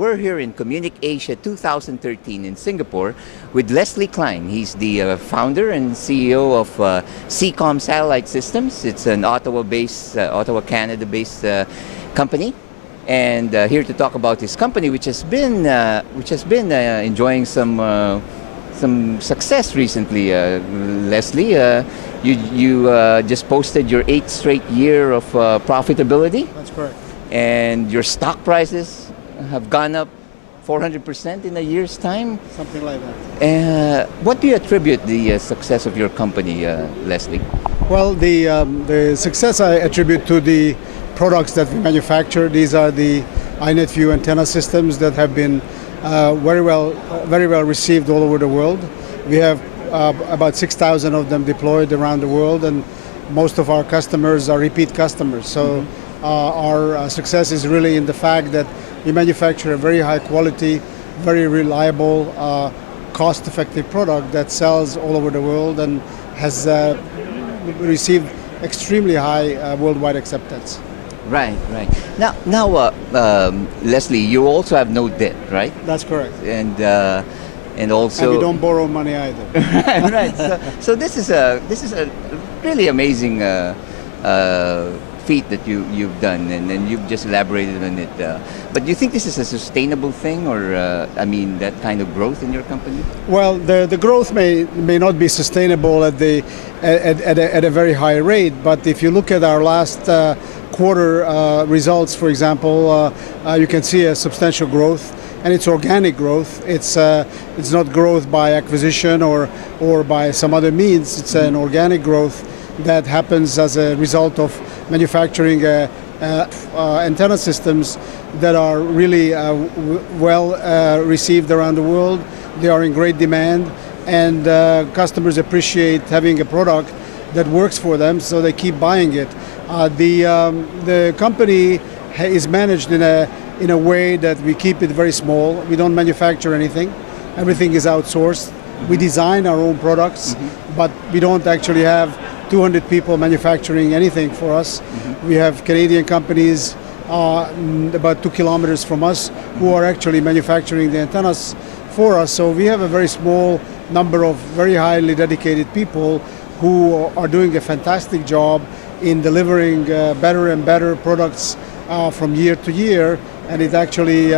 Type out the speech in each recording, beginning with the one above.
we're here in Communicasia 2013 in Singapore with Leslie Klein. He's the founder and CEO of CCOMs Satellite Systems. It's an Ottawa-based, Ottawa, Canada-based company. And here to talk about his company, which has been enjoying some success recently. Leslie, you just posted your 8th straight year of profitability. That's correct. And your stock prices have gone up 400% in a year's time. Something like that. What do you attribute the success of your company, Leslie? Well, the success I attribute to the products that we manufacture. These are the iNet View antenna systems that have been very well received all over the world. We have about 6,000 of them deployed around the world, and most of our customers are repeat customers. So our success is really in the fact that we manufacture a very high quality, very reliable, cost-effective product that sells all over the world and has received extremely high worldwide acceptance. Right. Now, Leslie, you also have no debt, right? That's correct. And also, and we don't borrow money either. Right. So this is a really amazing feat that you've done, and you've just elaborated on it. But do you think this is a sustainable thing, or that kind of growth in your company? Well, the growth may not be sustainable at a very high rate, but if you look at our last quarter results, for example, you can see a substantial growth. And it's organic growth. It's not growth by acquisition or by some other means. It's an organic growth that happens as a result of manufacturing antenna systems that are really well received around the world. They are in great demand, and customers appreciate having a product that works for them, so they keep buying it. The company is managed in a way that we keep it very small. We don't manufacture anything. Everything is outsourced. We design our own products, but we don't actually have 200 people manufacturing anything for us. We have Canadian companies about 2 kilometers from us who are actually manufacturing the antennas for us. So we have a very small number of very highly dedicated people who are doing a fantastic job in delivering better and better products from year to year, and it actually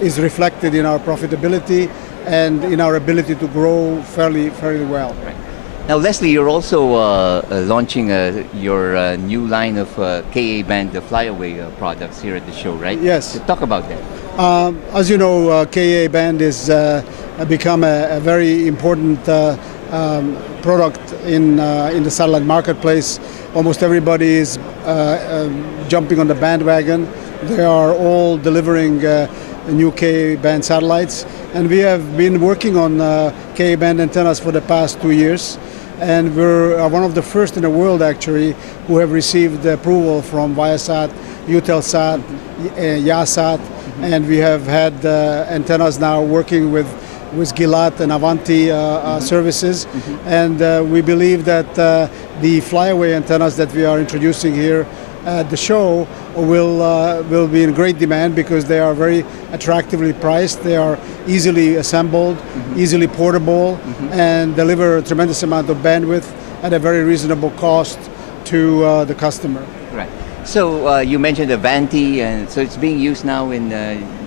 is reflected in our profitability and in our ability to grow fairly well. Right. Now, Leslie, you're also launching your new line of Ka-band flyaway products here at the show, right? Yes. So talk about that. As you know, Ka-band has become a very important product in the satellite marketplace. Almost everybody is jumping on the bandwagon. They are all delivering new Ka-band satellites, and we have been working on Ka-band antennas for the past 2 years, and we're one of the first in the world actually who have received approval from Viasat, Eutelsat, Yasat, and we have had antennas now working with Gilat and Avanti services, and we believe that the flyaway antennas that we are introducing here at the show will be in great demand because they are very attractively priced. They are easily assembled, easily portable, and deliver a tremendous amount of bandwidth at a very reasonable cost to the customer. Right. So you mentioned Avanti, and so it's being used now in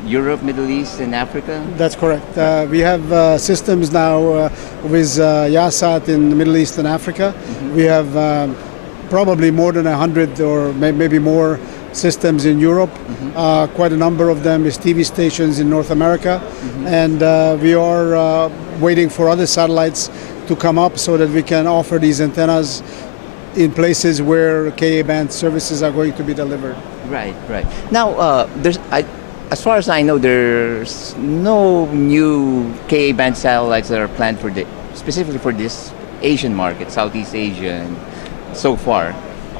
Europe, Middle East, and Africa? That's correct. We have systems now with Yasat in the Middle East and Africa. We have probably more than 100 or maybe more systems in Europe. Quite a number of them is TV stations in North America. And we are waiting for other satellites to come up so that we can offer these antennas in places where Ka-band services are going to be delivered. Right. Now, as far as I know, there's no new Ka-band satellites that are planned specifically for this Asian market, Southeast Asia, and so far.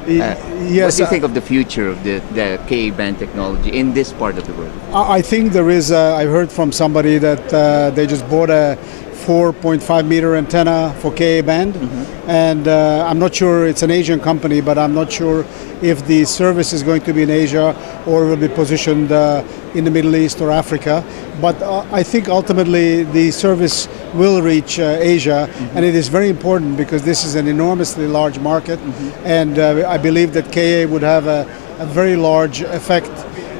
Yes. What do you think of the future of the Ka-band technology in this part of the world? I think there is. I heard from somebody that they just bought a 4.5 meter antenna for Ka-band, and I'm not sure, it's an Asian company, but I'm not sure if the service is going to be in Asia or will be positioned in the Middle East or Africa. But I think ultimately the service will reach Asia, and it is very important because this is an enormously large market, and I believe that KA would have a very large effect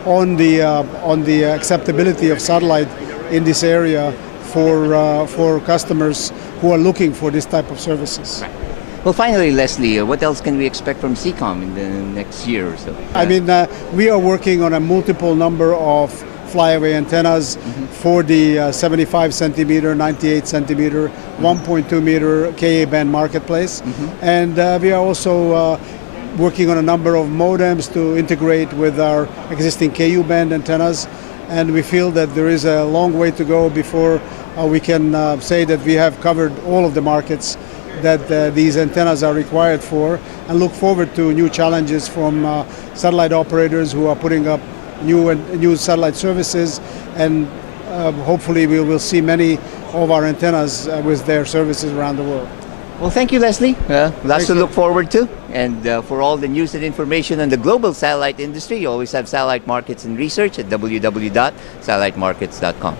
on the acceptability of satellite in this area for customers who are looking for this type of services. Well, finally, Leslie, what else can we expect from CCOM in the next year or so? I mean, we are working on a multiple number of flyaway antennas for the 75 centimeter, 98 centimeter, 1.2 meter Ka band marketplace, and we are also working on a number of modems to integrate with our existing Ku band antennas, and we feel that there is a long way to go before we can say that we have covered all of the markets that these antennas are required for, and look forward to new challenges from satellite operators who are putting up new satellite services, and hopefully we will see many of our antennas with their services around the world. Well, thank you, Leslie. Lots to look forward to. And for all the news and information on the global satellite industry, you always have Satellite Markets and Research at www.satellitemarkets.com.